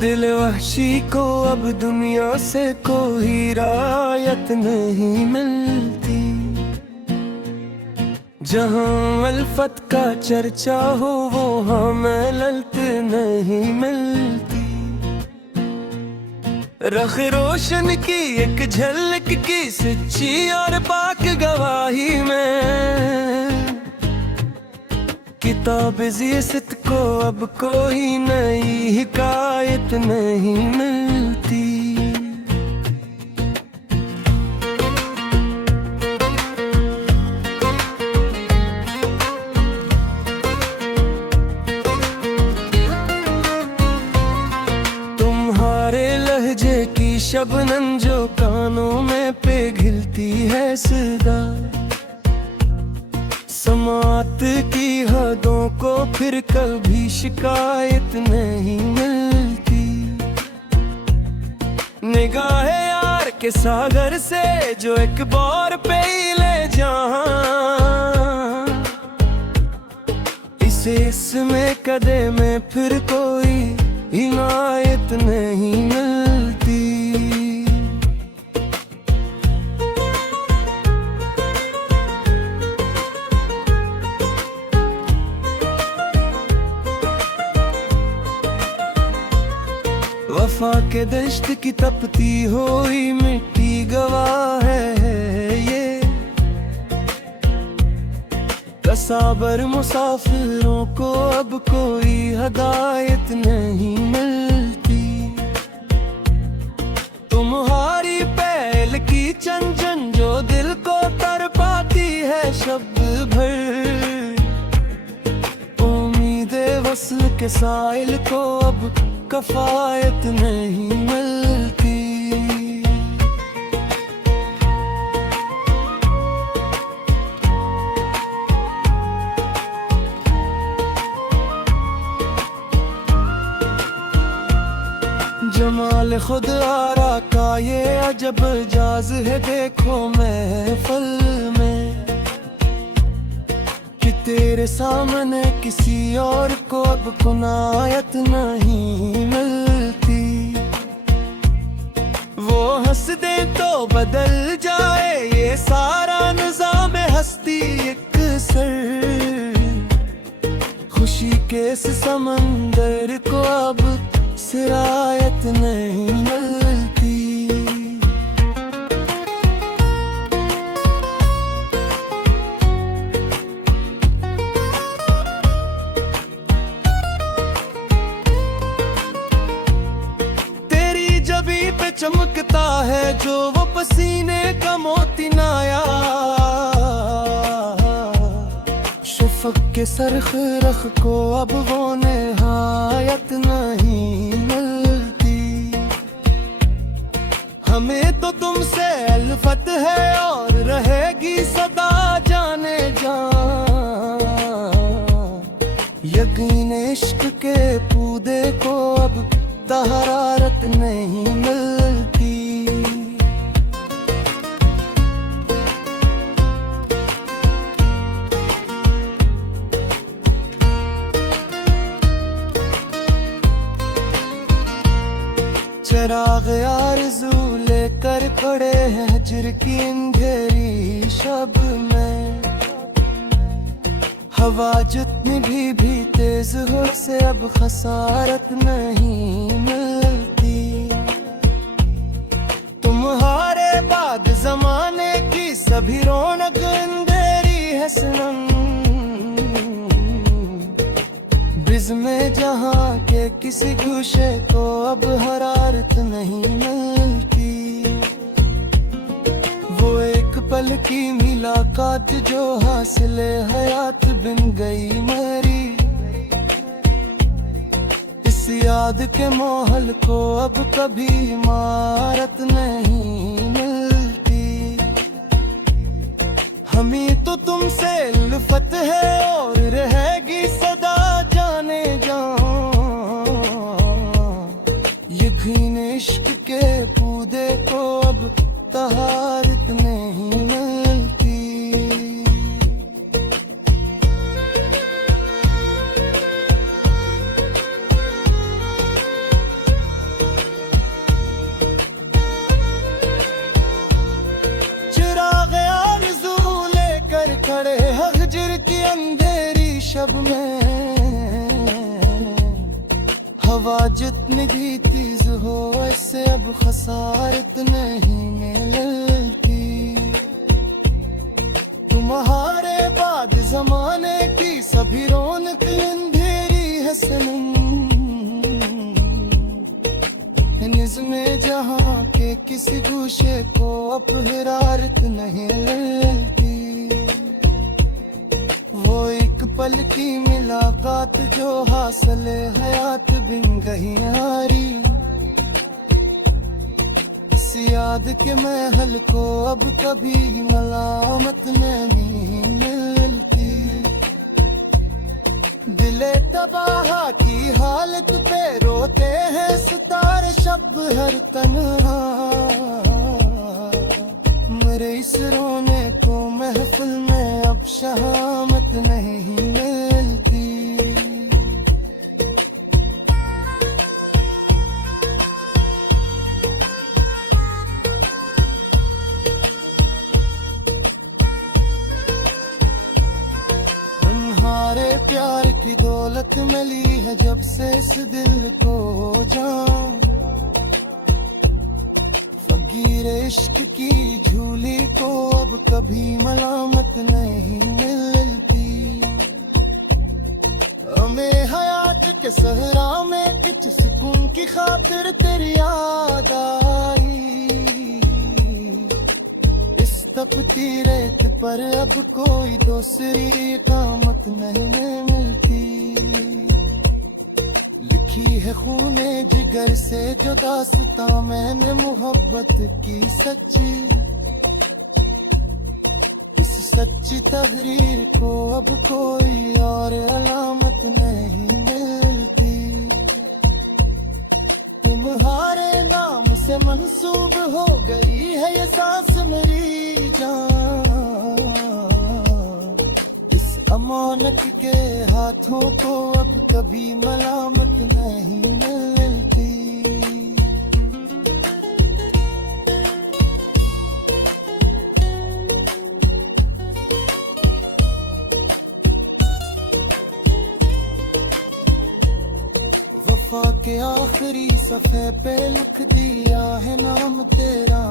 दिल वहशी को अब दुनिया से कोई रायत नहीं मिलती। जहाँ अल्फत का चर्चा हो वो हमें ललत नहीं मिलती। रख रोशन की एक झलक की सच्ची और पाक गवाही में किताब ज़ियत को अब कोई नई हिकायत नहीं मिलती। तुम्हारे लहजे की शबनम जो कानों में पिघलती है सदा, समात की हदों को फिर कभी शिकायत नहीं मिलती। निगाहे यार के सागर से जो एक बार पे ही ले जहां, इसे इसमें कदे में फिर कोई इनायत नहीं मिलती। वफा के दश्त की तपती हुई मिट्टी गवाह है ये, तसाबर मुसाफिरों को अब कोई हदायत नहीं मिलती। तुम्हारी पहल की चंचन जो दिल को तड़पाती है शब्द भर, उम्मीद वस्ल के साइल को अब कफायत नहीं मिलती। जमाल खुद आरा का ये अजब जाज है देखो महफिल में, कि तेरे सामने किसी और को अब कुनायत नहीं मिलती। वो हंस दे तो बदल जाए ये सारा निज़ाम हस्ती एक सर, खुशी के इस समंदर को अब सिरायत नहीं मिलती। पे चमकता है जो वो पसीने का मोती नाया, शफक के सरख रख को अब वो निहायत नहीं मिलती। हमें तो तुमसे अल्फत है और रहेगी सदा जाने जा, यकीन इश्क के पूदे को अब तहरारत नहीं मिलती। चिराग आरज़ू लेकर खड़े हैं हिज्र की अंधेरी शब में, हवा जितनी भी तेज हो से अब खसारत नहीं मिलती। तुम्हारे बाद जमाने की सभी रौनक अंधेरी है सनम, बिज़ में जहाँ के किसी गोशे को अब हरारत नहीं मिलती। वो एक पल की मुलाकात जो हासिले हयात बिन गई मरी, इस याद के मोहल को अब कभी इमारत नहीं मिलती। हमें तो तुमसे उल्फत है और रहेगी सदा जाने जा, यकीन इश्क के पूदे को अब तहारत नहीं मिलती। शब में। हवा जितनी भी तेज हो ऐसे अब खसारत नहीं मिलती। तुम्हारे बाद जमाने की सभी रौनक अंधेरी है सनम। निज़्मे जहाँ के किसी गूशे को अब हिरारत नहीं मिलती। वो एक पल की मुलाकात जो हासिल हयात बिन गई यारी। इस याद के महल को अब कभी मलामत नहीं मिलती। दिले तबाहा की हालत पे रोते हैं सितारे शब हर तन्हा। मेरे इस रोने को महफिल में अब शहामत नहीं मिलती। तुम्हारे प्यार की दौलत मिली है जब से इस दिल को जान। फकीर इश्क की झूली को अब कभी मलामत नहीं मिलती। हमें हयात के सहरा में कुछ सुकून की खातिर तेरी याद आई। इस तपती रेत पर अब कोई दूसरी कामत नहीं मिलती। लिखी है खूने जिगर से जो दास्तां मैंने मोहब्बत की सच्ची। इस सच्ची तहरीर को अब कोई और अलामत नहीं मिलती। तुम्हारे नाम से मंसूब हो गई है ये सांस मेरी जान। अमानत के हाथों को अब कभी मलामत नहीं मिलती। वफा के आखिरी सफ़े पे लिख दिया है नाम तेरा।